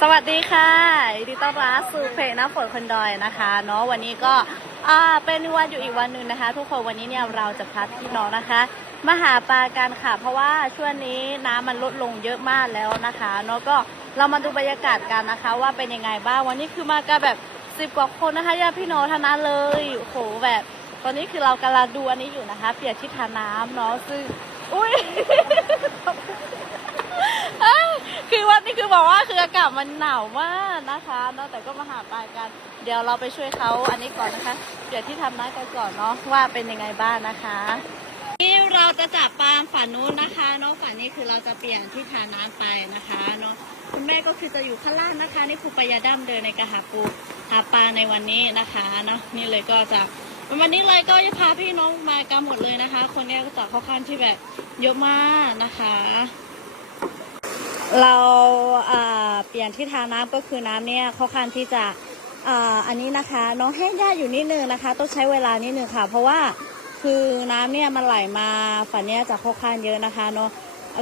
สวัสดีค่ะยินดีต้อนรับสู่เพจน้ำฝนคนดอยนะคะเนาะวันนี้ก็อ่าเป็นวันอยู่อีกวันหนึ่งนะคะ ทุกคนวันนี้เนี่ยเราจะพาพี่น้องนะคะมาหาปลากันค่ะ เพราะว่าช่วงนี้น้ำมันลดลงเยอะมากแล้วนะคะเนาะก็เรามาดูบรรยากาศกันนะคะ ว่าเป็นยังไงบ้างวันนี้คือมากันแบบสิบกว่าคนนะคะญาติพี่น้องทั้งนั้นเลยโอ้โหแบบ ตอนนี้คือเรากำลังดูอันนี้อยู่นะคะ เปียกที่ทาน้ำเนาะซึ่งอุ้ย คือวันนี้คือบอกว่าคืออากาศมันหนาวมากนะคะเนาะแต่ก็มาหาปลากัน เดี๋ยวเราไปช่วยเขาอันนี้ก่อนนะคะ เดี๋ยวที่ทำน้ำกันก่อนเนาะว่าเป็นยังไงบ้างนะคะ นี่เราจะจับปลาฝั่งนู้นนะคะเนาะฝั่งนี้คือเราจะเปลี่ยนที่ทาน้ำไปนะคะเนาะคุณแม่ก็คือจะอยู่ข้างล่างนะคะ นี่ครูปยาดั้มเดินในกระหาปูหาปลาในวันนี้นะคะเนาะนี่เลยก็จะวันนี้เลยก็จะพาพี่น้องมากันหมดเลยนะคะ คนนี้ก็จะเข้าขั้นที่แบบเยอะมากนะคะ เราเปลี่ยนที่ทาน้ำก็คือน้ำเนี่ยค่อนข้างที่จะอันนี้นะคะน้องแห้งยากอยู่นิดนึงนะคะ ต้องใช้เวลานิดนึงค่ะ เพราะว่าคือน้ำเนี่ยมันไหลมาฝั่งเนี้ยจะค่อนข้างเยอะนะคะเนาะ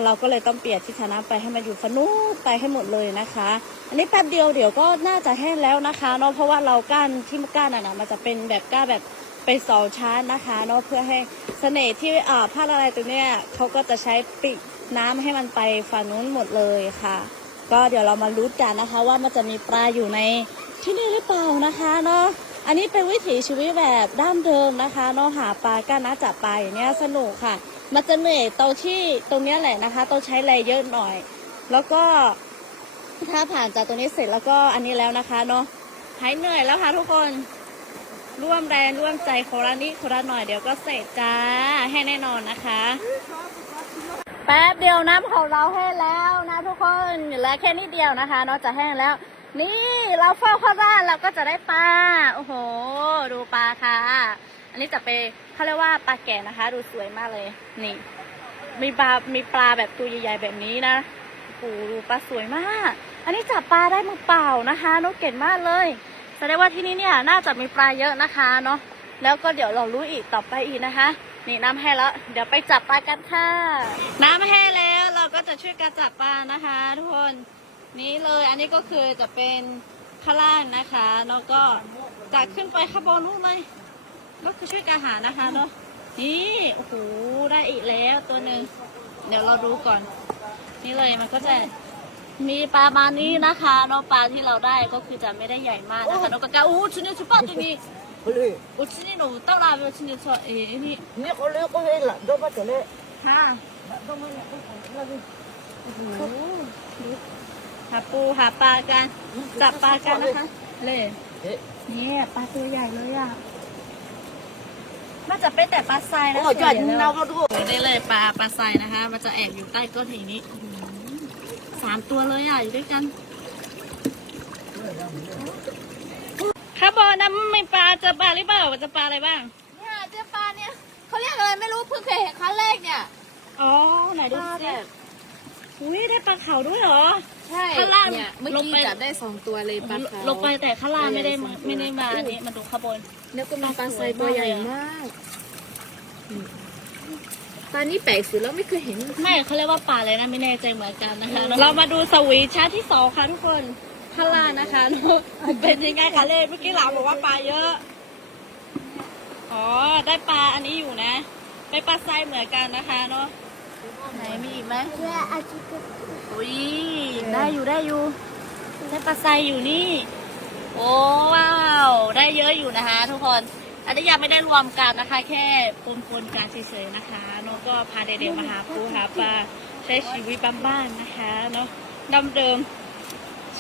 เราก็เลยต้องเปลี่ยนที่ทาน้ำไปให้มันอยู่ฝั่งนู้ไปให้หมดเลยนะคะ อันนี้แป๊บเดียวเดี๋ยวก็น่าจะแห้งแล้วนะคะเนาะเพราะว่าเราก้านที่ก้านอะนะมันจะเป็นแบบก้านแบบเป็นสองชั้นนะคะเนาะเพื่อให้เสน่ห์ที่ผ้าอะไรตัวเนี้ยเขาก็จะใช้ปิด น้ำให้มันไปฝั่งนู้นหมดเลยค่ะ ก็เดี๋ยวเรามาลุ้นกันนะคะ ว่ามันจะมีปลาอยู่ในที่นี่หรือเปล่านะคะเนาะอันนี้เป็นวิถีชีวิตแบบดั้งเดิมนะคะเนาะหาปลาก้านะจับปลาอย่างเนี้ยสนุกค่ะ มันจะเหนื่อยตรงที่ตรงเนี้ยแหละนะคะต้องใช้แรงเยอะหน่อย แล้วก็ถ้าผ่านจากตรงนี้เสร็จแล้วก็อันนี้แล้วนะคะเนาะหายเหนื่อยแล้วค่ะทุกคนร่วมแรงร่วมใจโครานิโคราหน่อยเดี๋ยวก็เสร็จจ้าให้แน่นอนนะคะ แป๊บเดียวน้ำของเราแห้งแล้วนะทุกคนเหลือแค่นิดเดียวนะคะนอกจากแห้งแล้ว นี่เราเฝ้าข้างล่างเราก็จะได้ปลาโอ้โห ดูปลาค่ะ อันนี้จะเป็นเขาเรียกว่าปลาแก่นะคะ ดูสวยมากเลยนี่ มีปลา มีปลาแบบตัวใหญ่ๆแบบนี้นะโอ้โหดูปลาสวยมาก อันนี้จับปลาได้มือเปล่านะคะนกเก่งมากเลยแสดงว่าที่นี่เนี่ยน่าจะมีปลาเยอะนะคะเนาะแล้วก็เดี๋ยวเรารู้อีกต่อไปอีกนะคะ นี่น้ำแห้แล้ว เดี๋ยวไปจับปลากันค่ะ น้ำแห้แล้วเราก็จะช่วยกันจับปลานะคะทุกคนนี่เลยอันนี้ก็คือจะเป็นข้างล่างนะคะแล้วก็จากขึ้นไปข้างบนนู่นเลยก็คือช่วยกันหานะคะเนาะนี่โอ้โหได้อีกแล้วตัวหนึ่งเดี๋ยวเราดูก่อน นี่เลยมันก็จะมีปลามานี้นะคะเนาะปลาที่เราได้ก็คือจะไม่ได้ใหญ่มากนะคะนกกระกาอู้ชุดนี้ชุดป้าตัวนี้ 걸 레. 어친이로 따라 하면 진짜 저 애 니. 네 걸레 걸레 라. 너 봐, 걸 레. 하. 너 뭐 냐? 오. หาปูหาปลากัน จับปลากันนะคะ เลยเนี่ยปลาตัวใหญ่เลยอะมันจะเป็นแต่ปลาทรายนะโอ้ยจอดเราก็ดูนี่เลยปลาปลาทรายนะคะ มันจะแอบอยู่ใต้ก้อนหินนี้สามตัวเลยอะอยู่ด้วยกัน ข้าบอกนะไม่ปลาเจะปลาหรือเปล่าจะปลาอะไรบ้าง เนี่ยเจ๊ปลาเนี่ยเขาเรียกอะไรไม่รู้เพิ่งเคยเห็นครั้งแรกเนี่ยอ๋อไหนดูสิอุ้ยได้ปลาเขาด้วยเหรอ ใช่ข้างล่างเนี่ยเมื่อลงกี้ไป จับได้สองตัวเลยปลาขาวลงไปแต่ข้างล่างไม่ได้มาไม่ได้มาอันนี้มาดูข้างบน แล้วก็มีปลาไซตัวใหญ่มากอืมปลานี่แปลกสุดแล้วไม่เคยเห็น ไม่เขาเรียกว่าปลาอะไรนะไม่แน่ใจเหมือนกันนะคะ เรามาดูสวีชาร์ตที่สองค่ะทุกคน ข้างล่างนะคะ เป็นยังไงคะเลยเมื่อกี้หลานบอกว่าปลาเยอะ อ๋อ ได้ปลาอันนี้อยู่นะเป็นปลาไซเหมือนกันนะคะเนาะ ไหนมีอีกไหมอุ้ยได้อยู่ได้อยู่ ได้ปลาไซอยู่นี่ โอ้ว้าว ได้เยอะอยู่นะคะ ทุกคน อันนี้ยังไม่ได้รวมกันนะคะ แค่ปนๆกันเฉยๆนะคะเนาะก็พาเด็กๆมาหาปูหาปลาใช้ชีวิตบ้านๆนะคะเนาะดั้มเดิม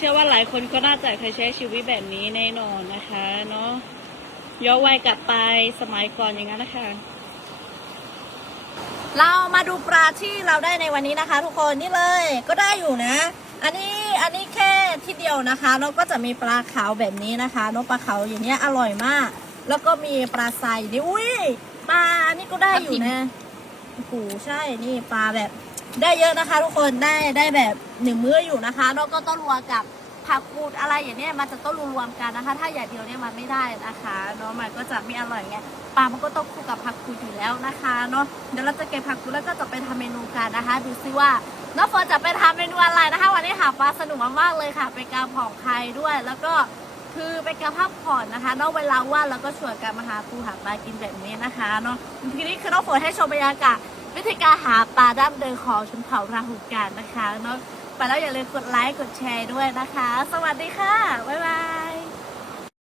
เชื่อว่าหลายคนก็น่าจะเคยใช้ชีวิตแบบนี้แน่นอนนะคะเนาะย้อนวัยกลับไปสมัยก่อนอย่างนั้นนะคะ เรามาดูปลาที่เราได้ในวันนี้นะคะ ทุกคนนี่เลยก็ได้อยู่นะ อันนี้อันนี้แค่ที่เดียวนะคะแล้วก็จะมีปลาขาวแบบนี้นะคะนกปลาขาวอย่างเนี้ยอร่อยมาก แล้วก็มีปลาทรายอยู่นี่อุ้ยปลาอันนี้ก็ได้อยู่นะโอ้โหใช่นี่ปลาแบบ ได้เยอะนะคะ ทุกคนได้ได้แบบ หนึ่งมื้ออยู่นะคะ แล้วก็ต้องรวมกับผักกูดอะไรอย่างเนี้ยมันจะต้องรวมๆกันนะคะ ถ้าอย่างเดียวเนี่ยมันไม่ได้นะคะเนาะมันก็จะไม่อร่อยไงปลามันก็ต้องคู่กับผักกูดอยู่แล้วนะคะเนาะเดี๋ยวเราจะเก็บผักกูดแล้วก็จะไปทำเมนูกันนะคะ ดูซิว่าน้องฝนจะไปทำเมนูอะไรนะคะ วันนี้หาปลาสนุกมากๆเลยค่ะเป็นการผ่องคลายด้วย แล้วก็คือเป็นการพักผ่อนนะคะนอกเวลาว่างแล้วก็ชวนกันมาหาปูหาปลากินแบบนี้นะคะเนาะทีนี้คือน้องฝนให้ชมบรรยากาศวิธีการหาปลาดั้งเดิมของชนเผ่าราหูกันนะคะเนาะ ไปแล้วอย่าลืมกดไลค์กดแชร์ด้วยนะคะ สวัสดีค่ะ บ๊ายบาย